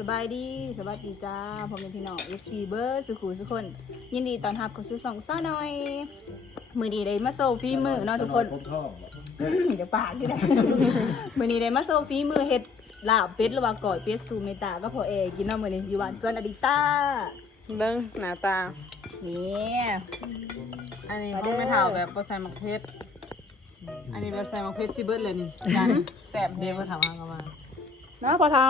สบายดีสวัสดีจ้าผมเป็นพี่น้องเอฟซีเบอร์สุขุสุกคน ยินดีต้อนรับเข้าสู่สองซ่าหน่อย มือดีได้มาโซฟีมือเนาะทุกคนผมชอบเดี๋ยวปากที่ไหนมือนี้ได้มาโซฟีมือเฮ็ดลาบเป็ดหรือว่าก่อยเป็ดซูเมตาก็พอเอกินเนาะมือนี้อยู่บ้านสวนอดิต้าเบิ้งหน้าตานี่อันนี้มาห้เด้อองไม่เท่าแบบบ่ใส่หมักเพชรอันนี้แบบใส่หมักเพชรซิเบิร์ดเลยนี่จานแสบเดียวมาถามมามาเนาะพอเท้า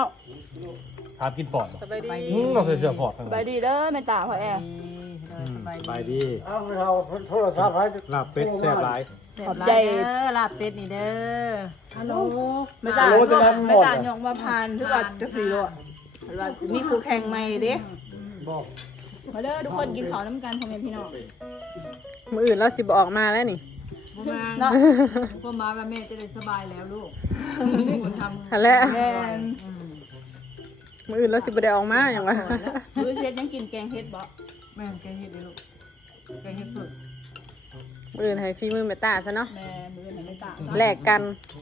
ทานกินปอดสบายดีอืมเราใส่เสื้อปอดสบายดีเด้อเมตาพอแอสบายไปดีดีเอาไม่เอาโทรศัพท์ให้ลาบเป็ดแซ่บหลาย ขอบใจเด้อลาบเป็ดนี่เด้อฮัลโหลเมตาเมตายองมาพานทุกวันจะสี่โลอะว่ามีคู่แข่งใหม่เด้บอกมาเด้อทุกคนกินข้าวน้ำกันพ่อแม่พี่น้องมืออื่นเราสิบออกมาแล้วนี่เนาะก็มากับแม่จะได้สบายแล้วลูกคนทำฮันแหละแม่น มืออื่นเราสิบ่ได้ออกมาอย่างวะมื้อเช็ดยังกินแกงเฮ็ดบ่แม่แกเห็ดเลยลูกแกเห็ดสุดมืออื่นให้ฟีมือแม่ตาซะเนาะแม่มื้อนี้ไม่ตาแลกกันมื้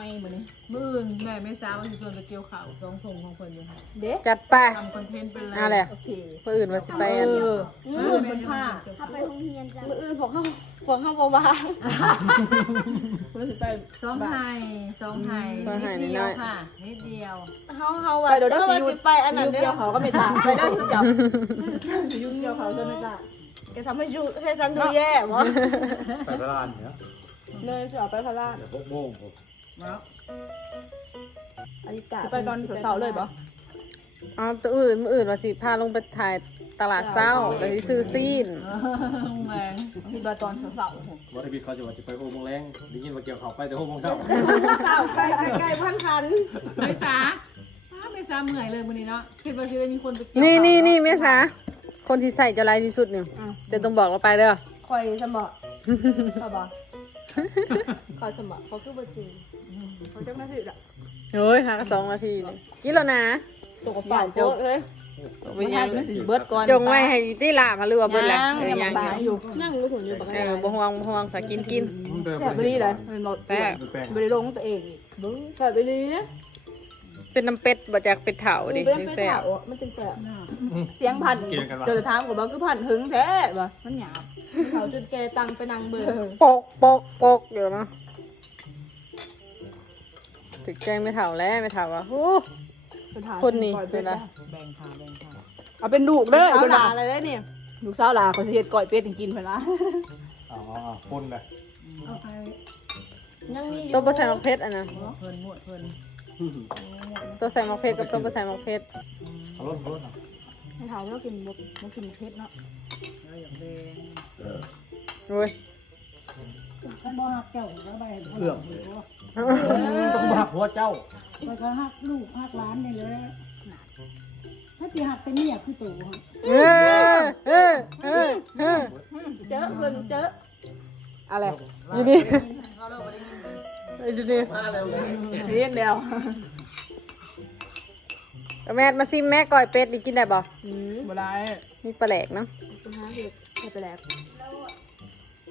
อนี้น้ำน้อยมื้อนี้มื่อื่นแม่ไม่ทราบว่าสิส่วนไปเกี่ยวข่าวสองถุงของเพิ่นอยู่ค่ะเด้จัดไป ทำคอนเทนต์เป็นอะไรเอาแหละ โอเคมืออื่นว่าสิไปอันเออเอมื้ออเป็นผ้าถ้าไปโรงเรียนจะมื้ออื่นพวกเฮาพวกเฮาบ่ว่างมื้อสิไปสองไห้สองไห้นิดเดียวค่ะนิดเดียวเฮาเฮาว่าไปเดี๋ยวได้เฮาสิว่าอยู่สิไปอันนั้นยุ่งเด้เกี่ยวอเขาก็ไม่ตาไปได้สิเจ้ายุ่งเกี่ยวเขาก็ไม่ตาแกทำให้ดูให้ฉันดูแย่บ่ไปตลาดเนี่ยเลยสิเอาไปพะลาด เดี๋ยวหกโมงผม แล้วอริกาสิไปตอนเสาร์เลยบ่เอาตัวอื่นมืออื่นว่าสิพาลงไปถ่ายตลาดเศร้าแล้วสิซื้อซีนแรงสิไปตอนเสาร์วัตถุดิบเขาจะว่าจะไปหกโมงแรงได้ยินว่าเกี่ยวเขาไปแต่หกโมงเช้าเศร้าใกล้ใกล้พันคันไม่สาไม่สาเมื่อยเลยมื้อนี้เนาะคิดว่าสิได้มีคนไปเกี่ยวนี่นี่นี่เมษาคนที่ใส่จะลายที่สุดเนี่ยเดี๋ยวต้องบอกเราไปเด้อคอยสมบ่ก็บ่ขอสมบัติเขาคือบ่จริง เขาจักนาทีละเฮ้ยหากระสองนาทีเลยกินแล้วนะตกกระเป๋าโจ๊กเลยเป็นยังมันสิเบิดก่อนจงไว้ให้ที่ลามาเรือเบิ่นแหละยังเออยัยังงตาอยู่อยู่นั่งรู้ผลอยู่ปกเอติอบ่ห่วงบ่ห่วงสากินกินแซ่บบ่ดีเลยมันบ่แซ่บแป้งบ่ได้ลงตัวเองอีกบึ้งใส่ไปดีนะเป็นน้ำเป็ดบ่จากเป็ดเถาดิเป็นนี่ไปแซ่บเถามันเป็นแบบเสียงพันเจอถามก็บ่คือพันถึงแท้บ่มันหยาบเขาจนแกตังไปนางเบิ่งปกปกปกเดี๋ยวนะ ถึกใจไม่เถาแล้วไม่เถาอะโอ้ คนนี่เป็นไร แบ่งค่ะแบ่งค่ะเอาเป็นลูกเด้อเอาเป็นหหลาลาอะไรได้เนี่ยลูกสาวหลาเขาสิเฮ็ดก้อยเป็ดให้กินเพิ่นว่าอ๋อคนเลยเอาไปยังมีอยู่ตัวบ่ใส่มะเพ็ดอันน่ะเพิ่นหมวดเพิ่นตัวใส่มะเพ็ดกับตัวบ่ใส่มะเพ็ดเอารถรถให้ถามว่ากินบ่บ่กินเผ็ดเนาะแล้วอย่างแดงโอ้ย ท่านบ่ฮักเจ้าก็ไปเรื่องต้องบักหัวเจ้าไปก็ฮักลูกฮักหลานนี่แหละถ้าสิฮักเป็นเมียคือตู่เออเออเออเออเจอเพิ่นเจออะไรอยู่นี่อยู่นี่เรียนแล้วเอาแม่มาซิมแม่ก้อยเป็ดนี่กินได้บ่อืมบ่ได้มีปลาแหลกเนาะหาเห็ดให้ไปแล้ว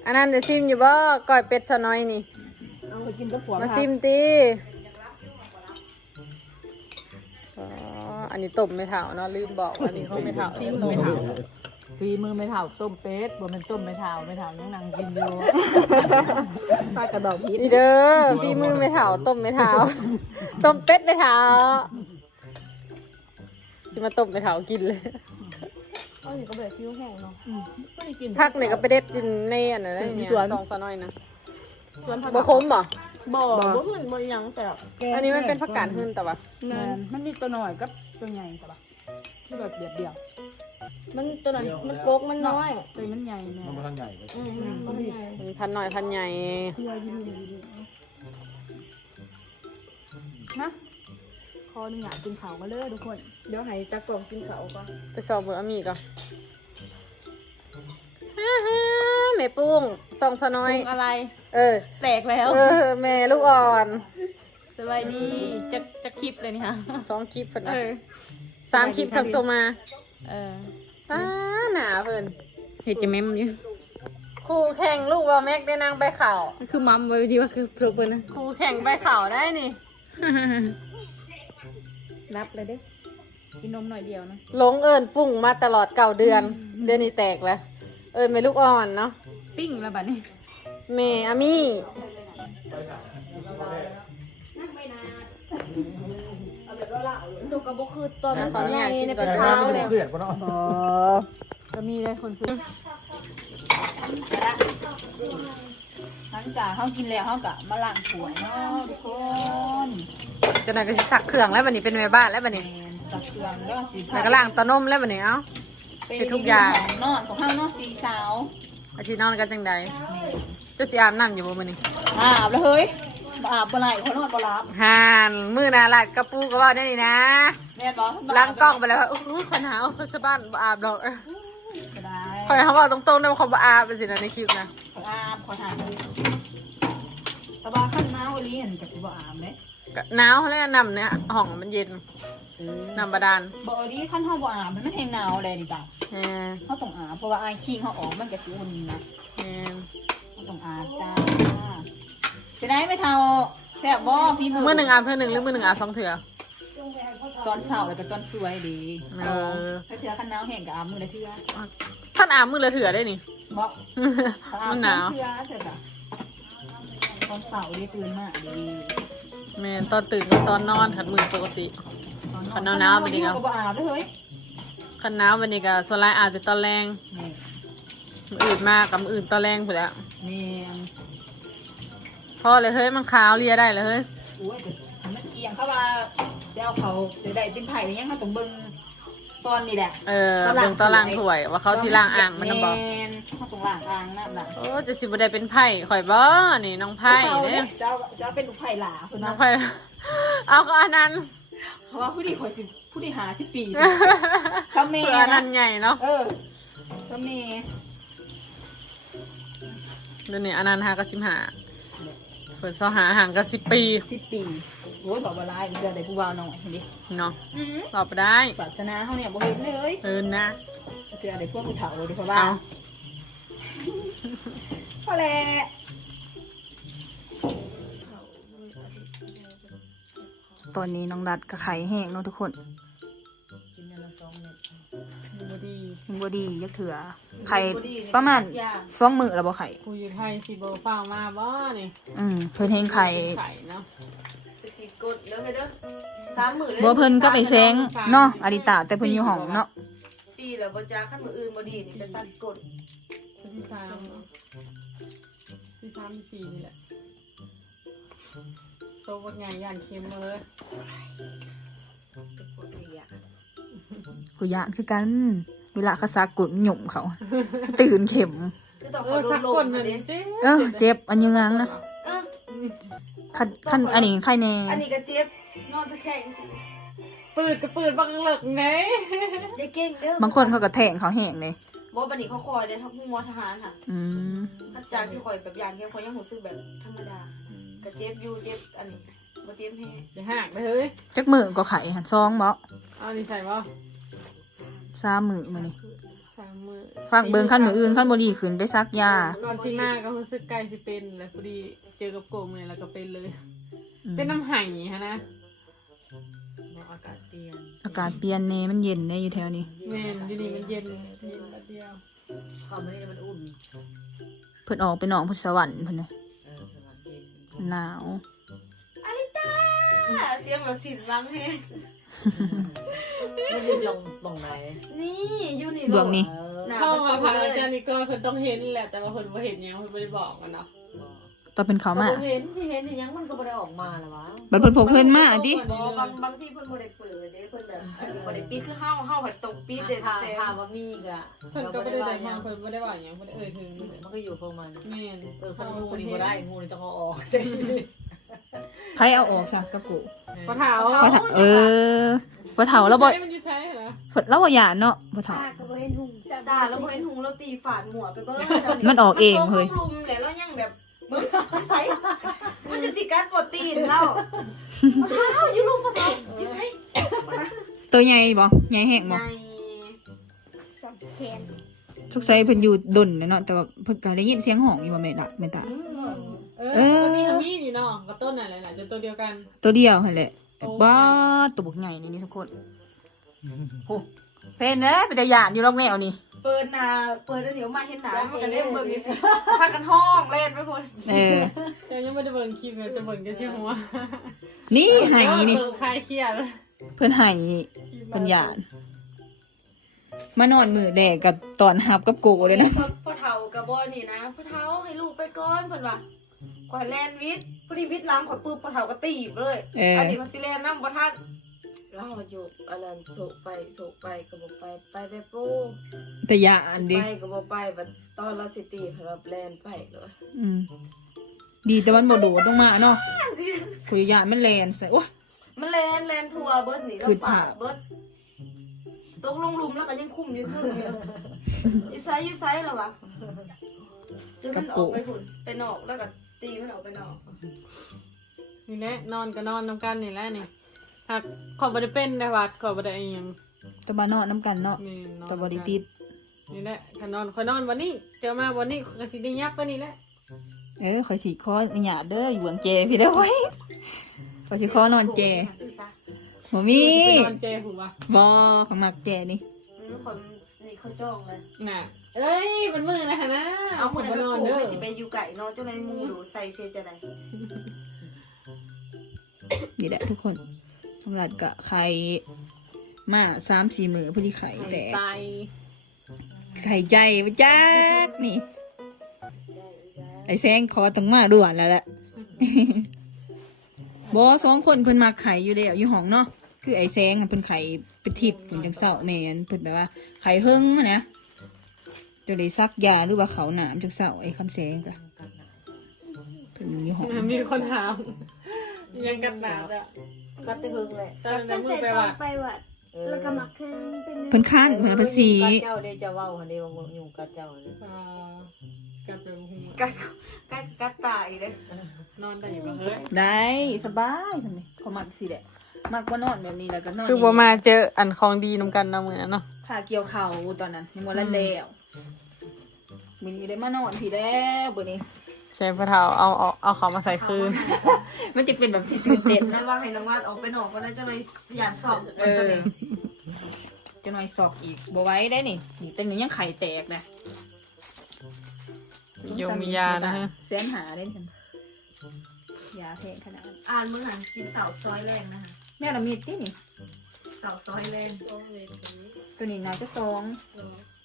อันนั้นเดี๋ยวซิมอยู่บ่ก้อยเป็ดซะน้อยนี่ เอาไปกินกับผัวมาซิมตีอ๋ออันนี้ต้มไม่เท่าเนาะลืมบอกว่าอันนี้เขาไม่เท่าต้มไม่เท่าฝีมือไม่เท่าต้มเป็ดบ่แม่นต้มไม่เท่าไม่เท่ายังนั่งกินอยู่ปลากระดอกพิษนี่เด้อพี่มือไม่เท่าต้มไม่เท่าต้มเป็ดไม่เท่าสิมาต้มไม่เท่ากินเลย เอาอยู่ก็แบบคิ้วแห้งเนาะบ่ได้กินทักเนี่ยก็ไปเด็ดกินในอันนั้นได้เนี่ยสองซะน้อยนะส่วนผักบ่คมบ่บ่บ่ขึ้นบ่หยังแต่อันนี้มันเป็นผักกาดหื้นแต่ว่าแม่นมันมีตัวน้อยกับตัวใหญ่แต่ว่าที่แบบเดียวเดียวมันตัวนั้นมันโกกมันน้อยตัวมันใหญ่แม่มันมาทางใหญ่เลยอืมมันใหญ่มันพันหน่อยพันใหญ่นะ ขอหนึงอยากกินข้าวมาเลยทุกคน เดี๋ยวให้ตากล่องกินข้าวก่อนไปสอบเบอร์อามีก่อนฮ่าฮ่าแม่ปุ้งสองซะน้อยปรุงอะไร เออ แตกแล้ว เออแม่ลูกอ่อน สบายดี จะจะคลิปเลยนี่ค่ะสองคลิปเพิ่นนะเออสามคลิปทั้งตัวมาเออป้าหนาเพิ่นเห็ดจะแม่มอยู่ครูแข่งลูกว่าแม็กได้นางใบข่าวมันคือมัมไว้ดีว่าคือโปรเปอร์นะครูแข่งใบข่าวได้นี่ รับเลยเด้กินนมหน่อยเดียวนะหลงเอิญปุ้งมาตลอดเก่าเดือน เดือนนี้แตกแล้ว เอิญไม่ลูกอ่อนเนาะปิ้งแล้วบัดนี้เมอามี่ตัวกระบอกคือตอนมันตอนใหญ่ในเป็นเท้าเลยเครียดปะเนาะอ๋อก็มีได้คนซื้อหลังจากเขากินแล้วเขากะมาล้างถ้วยเนาะทุกคน จะนายก็สิสักเครื่องแล้วบันนี้เป็นแม่บ้านแล้วบันนี้ตักเครื่องแล้วก็สีแล้วก็ล้างเตานมแล้วบันนี้เอ้าเป็นทุกอย่าง นอนของเฮาเนาะสีสาวอาทิตย์นอนกันจังใดเจ้าจีอาบน้ำอยู่บ่มื้อนี้อาบแล้วเฮ้ยบ่อาบบ่ไหลเขานอนบ่รับห่านมื้อหนาลัดกระปูก็ว่าได้นี่นะแม่บอกล้างกล้องไปแล้วว่าโอ้โหขนาวชาวบ้านบ่อาบดอกเอ้ยก็ได้คอยเขาบอกตรงๆนะว่าเขาบ่อาบไปสินะในคลิปนะขออาบขอถามตะบาขั้นน้าวอลีเห็นกับสิบ่อาบเด้ ก็หนาวแล้วน้ำเนี่ยห้องมันเย็นน้ำบาดาลบ่อลีขั้นเฮาบ่อาบมันไม่ให้หนาวเลยดิจ้ะเออเฮาต้องอาบเพราะว่าอายขี้เขาออกมันก็สิอุ่นนะเออเฮาต้องอาบจ้าจะได้ไม่เท่าแซ่บบ่พี่มือมื้อหนึ่งอาบเพื่อหนึ่งหรือมื้อหนึ่งอาบสองเถื่อตอนเช้าแล้วก็ตอนสวยดีเออถ้าเทื่อขั้นหนาวแห้งก็อาบมื้อละเทื่อท่านอาบมื้อละเถื่อได้นี่บ่มันหนาวเทื่อเทื่อจ้ะ ตอนเช้าดีตื่นมาดีแม่นตอนตื่นกับตอนนอนขัดมือปกติคันหนาวๆไปดิครับก็บ่อาบเด้อเฮ้ยคันหนาววันนี้ก็ส่วนหลายอาจจะตอนแรงนี่มื้ออื่นมากกับมื้ออื่นตอนแรงพุ่นแหล้วนี่พอเลยเฮ้ยมันขาวเลียได้เลยเฮ้ยโอ้ยแต่มันเอียงเข้ามาเจ้าเขาเดี๋ยวได้เป็นไผ่ยังเขาต้องเบิ่ง ตอนนี้แหละเออเบิ่งตอนล่างถ้วย ว่าเขาสิล้างอ่างมันน่ะบ่แม่นเขาต้องล้างอ่างนั่นน่ะโอ้จะสิบ่ได้เป็นไผ่ข่อยบ่นี่น้องไผ่เจ้าเด้เนี่ยเจ้าเจ้าเป็นลูกไผ่หลาคุณน้อนะงไผ่เอาก็อันนั้นเขาว่าผู้ดีข่อยสิผู้ดีหาสิปีเขาเมเพื่ออันนั้นใหญ่เนาะเออเขาเมเดี๋ยวนี้อันนั้นหาก็สิบหา เปิดซอหาห่างก็สิบปีสิปีโอ้ยบอกว่าลายเดือนใดผู้บ่าวน้อยเห็นดิเนาะอื้อตอบไปได้ศาสนาเขาเนี่ยบ่เห็นเลยเออนะเดือนใดพวกผู้เฒ่าดิเพราะว่าเอาพอแหละตอนนี้น้องรัดกับไข่แห้งเนาะทุกคนกิน ดียังบ่ดียักเถื่อไข่ประมาณสองมือแล้วบ่ไข่ผู้อยู่ไทยสิบ่ฟังมาบ่นี่อืมเพิ่นเฮงไข่ไข่เนาะสิกดเด้อให้เด้อสามหมื่นเลยบ่เพิ่นก็ไปแซงเนาะอดิตาแต่เพิ่นอยู่ห้องเนาะปีแล้วบ่จ้าขั้นมืออื่นบ่ดีนี่เป็นสัตว์กดคนที่สามเนาะที่สามที่สี่นี่แหละโตว่าไงย่านเค็มเลยเป็นกดเลยอะกูยานคือกัน เวลาเขาซักกดหยุ่มเขา ตื่นเข็ม คือต้องเอขออโดสันกลคนงน่ะอันนี้เจ๊เออเจ็บอันยังงังนะเออคันคันอันนี้ใครแน่อันนี้ก็เจ็บนอนตะแคงสิปืดก็ปืดบังเลิกไหนอย่าเก่งเด้อบางคนเขาก็แทงเขาแห้งเลยบ่บัดนี้เขาคอยเด้อทั้งผู้มอทหารค่ะอืมถ้าจากที่คอยแบบอย่างเงี้ยคอยยังรู้สึกแบบธรรมดาก็เจ็บอยู่เจ็บอันนี้บ่เจ็บแฮะเดี๋ยวหักไปเฮ้ยจักมือก็ไข่หันซองบ่เอานี่ใส่บ่ สามมือมานี่สามมือฝากเบิ่งคันมืออื่นคันบ่ดีขึ้นไปซักยาก่อนสิมาก็รู้สึกใกล้สิเป็นแล้วพอดีเจอกับโกมเลยแล้วก็เป็นเลยอืมเป็นน้ำไห่ฮะนะบอกอากาศเปลี่ยนอากาศเปลี่ยนแน่มันเย็นแน่อยู่แถวนี้แม่นอยู่นี่มันเย็นเย็นแป๊บเดียวเข้ามานี่มันอุ่นเพิ่นออกไปนอกพุทธสวรรค์เพิ่นน่ะเออสวัสดีหนาวอาริตาเสียงแบบสินวังแฮะมันอยู่ตรงตรงไหนนี่อยู่นี่ดวงนี้เออหน้เข้ามาพักเลอาจารย์นี่ก็เพิ่นต้องเห็นแหละแต่ว่าเพิ่นบ่เห็นหยังเพิ่นบ่ได้บอกกันเนาะตอนเป็นเขามาเห็นที่เห็นอย่างมันก็ไม่ได้ออกมาหรอวะบัดเพิ่นพกเพิ่นมาติบ่บางบางที่เพิ่นบ่ได้เปิดเด้เพิ่นแบบอันนี้บ่ได้ปิดคือเฮาเฮาแบบตรงปิดเด้ถามแต่ถามว่ามีกะเพิ่นก็บ่ได้ได้มาเพิ่นบ่ได้ว่าหยังบ่ได้เอ่ยถึงมันก็อยู่ของมันแม่นเออคันงูนี่ก็ได้งูนี่ต้องเอาออกไผเอาออกซะกับกู พอเฒ่าบ่เฒ่าเออบ่เฒ่าแล้วบ่ใช้มันอยู่ใช้เหรอเพิ่นเราบ่หยานเนาะบ่เฒ่าตาก็บ่เห็นหุงตาแล้วบ่เห็นหุงแล้วตีฝาดหมวกไปเบิ่งมันออกเองเฮ้ยมันลุมๆแล้วแล้วยังแบบเบิ่งนิสัยมันจะสิกัดโปรตีนแล้วเท้าอยู่ลุมบ่เท้านิสัยตัวใหญ่บ่ใหญ่แห้งในบ่สับแขนสงสัยเพิ่นอยู่ดนน่ะเนาะแต่ว่าเพิ่นก็ได้ยินเสียงห้องอยู่บ่แม่ละแม่ตา เออปกติมันมีอยู่เนาะกับต้นนั่นแหละน่ะจะตัวเดียวกัน ตัวเดียวหั่นแหละโอ้บ้าตัวบักใหญ่นี่นี่ทุกคนโหเพนเอ้ยเป็นตะยานอยู่รอกแนวนี่เปิดหนาเปิดแล้วเดี๋ยวมาเห็นหนามันก็เล่นเบิ่งนี่สิพากันห้องเล่นไปพุ่นเออเดี๋ยวยังไม่ได้เบิ่งคลิปเลยจะเบิ่งกันที่หัวนี่ไห้นี่เบิ่งคลายเครียดเพิ่นไห้เพิ่นยานมานอนมือแดกกับตอนหับกับโกเลยนะพ่อเฒ่ากับบ่นี่นะพ่อเฒ่าให้ลูกไปก่อนเพิ่นว่า ขอยแลนวิทย์พอดีวิทย์ล้างขอยปื้บพ่อเฒ่าก็ตีบเลยเอออั อันนี้มันสิแลนนํบ่ทันแล้วอยู่อันนั้นโศกไปโศกไปก็บอกไปไปไปปูตะยานดิไปก็บอกไปบัดตอนเราสิตีพลับแลนไปเลยอืมดีแต่มันบ่โดดลงมาเนาะคุยยานมันแลนใส่โอ้ย มันแลนแลนทัวเบิดนี่แล้วคือฝาผ่าเบิดตกลงหลุมแล้วก็ยังคุ้มอยู่คืออยู่ อยู่ไซอยู่ไซแล้ววะจนมันออกไปพุ่นไปนอกแล้วก็ ตีมันออกไปนอกนี่แหละนอนก็นอนนำกันนี่แหละนี่หากขอบบ่ได้เป็นได้วัดขอบบ่ได้อีหยังแตะมานอนน้ำกันเนาะนี่นอนแต่บ่ได้ติดนี่แหละถ้านอนขอยนอนวันนี้เจอมาวันนี้ก็สิได้ยับวันนี้แหละเออขอยสิคอหยาเด้ออยู่หวังแจพี่เด้อไว้ขอยสิคอนอนแจอือซะบ่มีสิไปนอนเจผูกวะบ่เขามักแจนี่อือคนนี่เขาจ้องเลยน่ะ เอ้ยมันมือนะฮะนะเอาหมดบ่แล้วนก็อนปูเด้อไปสิไปอยู่ไก่เนาะเจ้าในมูดูใส่เสียจะได้นี่แหละทุกคนสำหรับกะไข่มาสามสี่มือพอดีไข่แต่ตายไข่ใจไปจักนี่ ไอ้แซงคอต้องมาด่วนแล้วแหละบอสองคนเพิ่นมาไข่อยู่แล้วอยู่ห้องเนาะคือไอ้แซงอะเพิ่นไข่เป็นทิพย์เพิ่นจังเศร้าแม่นเพิ่นแบบว่าไข่เฮิงอะนะ จะได้ซักยาหรือว่าเขาหนามจังเศร้าไอ้คำแซงจ้ะเพิ่นอยู่ห้องมีคนถามยังกันหนาวอะก็ตะหึงเลยตอนนั้นมือไปวัดไปวัดแล้วก็มาขึ้นเป็นเพิ่นค้านเพิ่นภาษีกัดเจ้าเด้เจ้าเว้าหันเด้ว่ามึงอยู่กัดเจ้านี่อ่ากับเป็นหัวกัดกัดกัดตายเลยนอนได้อยู่บ่เฮ้ยได้สบายทำไมเขามักสิแหละมักว่านอนแบบนี้แล้วก็นอนคือบ่มาเจออันของดีนำกันนะมื้อนั้นเนาะผ่าเกี่ยวเข่าตอนนั้นยังบ่ทันแล้ว มื้อนี้ได้มานอนพี่แล้วมื้อนี้ ใช้พระเท้าเอาเอาเอาเขามาใส่คืน มันจะเป็นแบบที่ตื่นเต้นแต่นะว่าให้น้องวาดออกไปนอกก็ได้เจ้าเลยหยาดสอบเออจะหน่อยสอกอีกบ่ไหว้ได้นี่นี่แต่นี่ยังไข่แตกนะมียงมียานะฮะ แสนหาได้ทันยาแพงขนาดนั้นอ่านมือหันกินเสาซอยแรงนะคะแม่ละมีดตินี่ เสาซอยแรงตัวนี้น่าจะสอง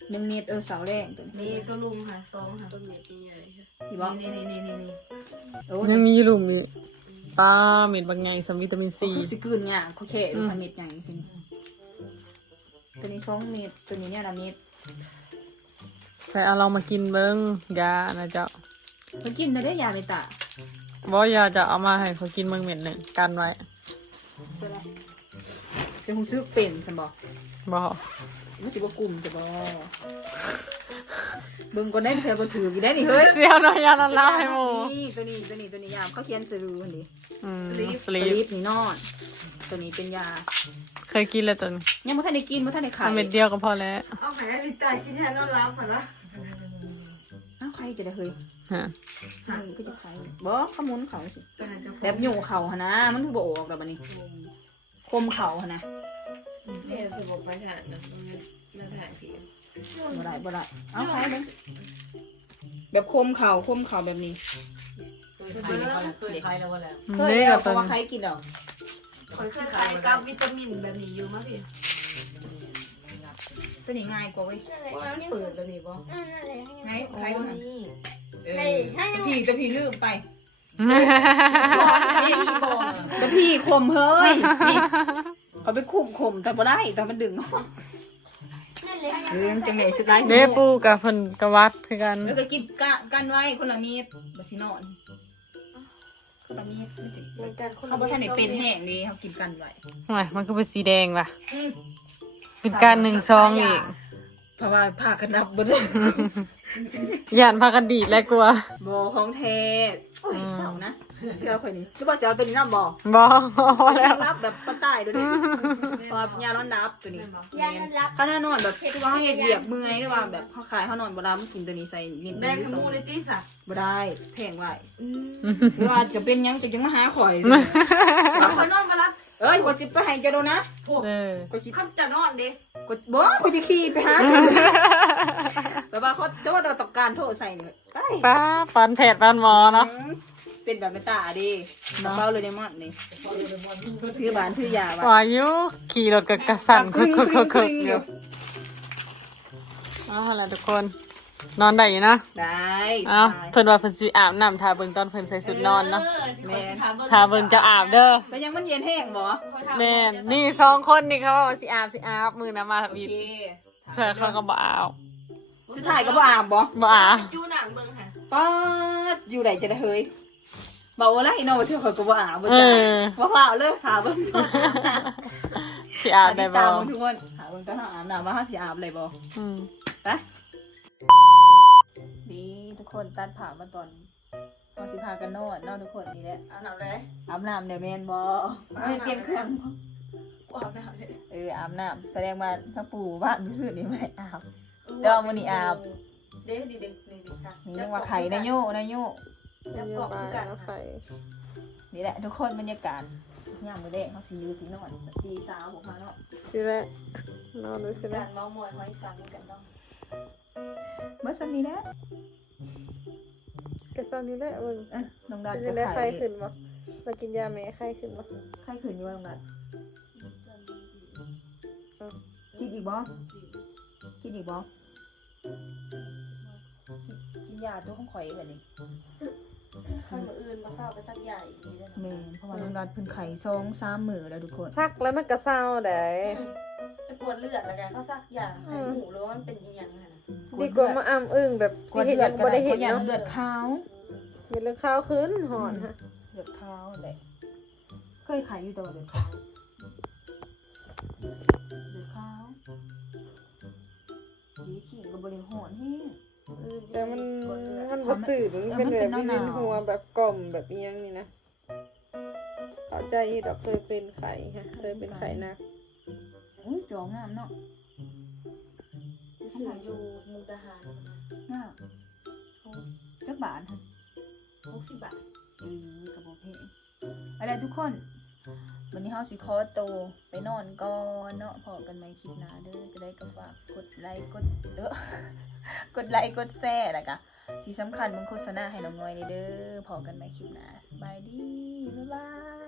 หนึ่งเมตรเออเสาแรงตัวนี้นี่ตัวลุมค่ะสองค่ะต้นเม็ดใหญ่ค่ะนี่บ่นี่นี่นี่นี่นี่โอ้ยังมีหลุมนี่ปลาเม็ดบางไงสมวิตามินซี คือสิกลืนเนี่ยเขาแค่ดูพันเม็ดใหญ่สินี่ตัวนี้สองเมตรตัวนี้เนี่ยละเมตรใส่เอาเรามากินเบิ้งยานะเจ้าเขากินได้ยาเมตาบ่ยาจะเอามาให้เขากินเบิ้งเม็ดหนึ่งกันไว้จะคงซื้อเป็นสันบอกบ่ มันสิบ่กลุ่มจะบ่เบิ่งก่อนได้เพื่อบ่ถืออยู่ได้นี่เฮ้ยเสียวหน่อยยานันลาให้หมูนี่ตัวนี้ตัวนี้ตัวนี้ยามเขาเขียนซื้อคนนี้อืมสสลีลีปปนี่นอน ตัวนี้เป็นยา เคยกินแล้วตอนยังบ่ทันได้กินบ่ทันได้ขายทำเม็ดเดียวก็พอแล้วเอาแผลลิตายกินแทนนอนรับค่ะนะอ้าวใครจะได้เฮ้ยฮะมันก็จะขายบ่ขมุนเขาสิตัวนั้นจะแบบอยู่เขาหนนะมันคือบ่ออกแล้วบัดนี้ คมเขาหน นะแม่สิบอกไปถ่ายนะมาถ่ายพี่บ่ได้บ่ได้เอาขายเด้แบบคมเขาคมเขาแบบนี้เคยขายเคยขายแล้วว่าแล้วเฮ้ยเด็กเอากับเพตอราะนว่าใครกินดอกคอยเคยขายกับวิตามินแบบนี้อยู่มั้ยพี่ตัวนี้ง่ายกว่าเว้ยว่ามันเปิดแล้วนี่บ่นั่นแหละไงใครโอ้มันนี่เออจะพี่จะพี่ลืมไปพี่บอกแต่พี่ข่มเฮ้ยนี่ เขาไปคุมข่มแต่บ่ได้แต่มันดึงออกนั่นแหละเรื่องจังไหนจะได้เด้ปูกับเพิ่นกะวัดคือกันแล้วก็กินกะกันไว้คนละเม็ดบาสินอนคนละเม็ดไม่ติดเหมือนกันคนเขาบ่ทันได้เป็นแห้งดีเขากินกันไว้โอ้ยมันก็เป็นสีแดงล่ะอืมเป็นการหนึ่งซองอีก เพราะว่าพากันนับเบ่ได้ย่านพากันดีดและกลัวบ่ของแท้โอ้ยอืมเศร้านะเสื้อข่อยนี่คือว่าสิเอาตัวนี้นำบ่บ่พอแล้วรับแบบปะตายดูดิเพราะว่ายาร้อนดับตัวนี้ยานันรับถ้านอนแบบคือว่าเฮ็ดเหยียบเมื่อยหรือว่าแบบเขาขายเขานอนบ่รับกินตัวนี้ใส่นิดแบนึงงขมูในตีสะบ่ได้แพงไว้หรือว่าจะเป็นหยังจะยังมาหาข่อยเอาคนนอนมารับเอ้ยกดจิไปให้เจ้าดูนะเออกดจิคำจะนอนเด้ กดบ่กดจิขี่ไปหาเจ้าแบบว่าเขาโทษต่อตกการโทษใส่นี่ไปป้าฟันแผดฟันหมอเนาะเป็นแบบไม่ตาดิกระเป๋าเลยเดมอนนี่ถือบานถือยาวายุขี่รถกับกระสันคึกคึกคึกคึกอยู่เอ้าวละทุกคน นอนได้อยู่นะได้เอ้าเพิ่นว่าเพิ่นสิอาบน้ำทาเบิ่งตอนเพิ่นใส่ชุดนอนเนาะแม่ทาเบิ่งจะอาบเด้อแล้วยังมันเย็นแห้งบ่แม่นนี่สองคนนี่เขาบอกว่าสิอาบสิอาบมือนะมาโอทำอีกเคเธอเขาก็บ่อาบสุดท้ายก็บ่อาบบ่บ่อาบจูหนังเบิ่งค่ะป๊าดอยู่ไหนจะได้เฮ้ยบอกว่าไรเนาะว่าเธอเขาก็บ่อาบบ่เอจ้ะอว่าเปล่าเลยหาเบิ่งก่อนสิอาบได้ติบ่ตามเบิ่งทุกคนหาเบิ่งก็หาอาบน้ำว่าเฮาสิอาบเลยบ่อืมไปนี่ ทุกคนตัดผ่ามาตอนเฮาสิพากันนอนเนาะทุกคนนี่แหละเอาหนังเลยอาบน้ำเดี๋ยวแม่นบ่ไม่เปลี่ยนเครื่องบ่ว้าวหนังเลยเอออาบน้ำแสดงว่าถ้าปู่บ้านซื่อนี่ไม่ได้อาบ เดี๋ยวเอามื้อนี้อาบ เด้ดิเด้นี่ดิค่ะนี่ยังว่าไข่นายโยนายโยจับกล่องคือกันไฟนี่แหละ ทุกคนบรรยากาศยามมื้อแดงเขาสิอยู่สินอนสีสาวพวกมาเนาะสิแหละนอนดูสิกาแหละรเมามอยหอยสังกันเนาะเมื่อสักนี้นะ กระซอนนี้แหละมึงเอ้ยน้องดัดจะก็ได้ไข้ไข่ขึ้นบ่มากินยาแม่ไข้ขึ้นบ่ไข่ขึ้นอยู่ว่าน้องดัดเอ้ากินอีกบ่กินอีกบ่กินยาตัวของข่อยแบบนี้ข้างมืออื่นมาเข้าไปสักใหญ่อีกทีได้แม่นเพราะว่าน้องดัดเพิ่นไข่สองสามมื้อแล้วทุกคนซักแล้วมันก็เศร้าได้ไปกวดเลือดแล้วกันเขาสักยาให้หมูหรือว่ามันเป็นอีหยังไงนะ ดีกว่ามาอ้ำอึ้งแบบกสิวดเห็นเลืยัอดงก็บ่ได้ได้เห็นเพราะอย่างเนาะเลือดขาวเห็นเลือดขาวขึ้นหอนฮะเลือดขาวแหละเคยไข่อยู่ตัวเลือดขาวเลือดขาวดีขี้ก็บ่ได้หอนแฮงแต่มันมันบ่สื่อมันเป็นแบบวินหัวแบบกล่อมแบบอีหยังนี่นะเข้าใจอีดอกเคยเป็นไข้ฮะเคยเป็นไข้หนักอุ้ยจองามเนาะ สื่ออยู่มุกดาหารงามจักบาทหั่นหกสิบบาทเออกระบอกเพลงอะไรทุกคน วันนี้เฮาสิขอโตวไปนอนก่อนเนาะพอกันใหม่คลิปหน้าเด้อจะได้ก็ฝากกดไลค์กดเด้อกดไลค์กดแชร์แล้วก็ที่สำคัญมึงโฆษณาให้น้องน้อยนี่เด้อพอกันใหม่คลิปหน้าสบายดี บ๊ายบาย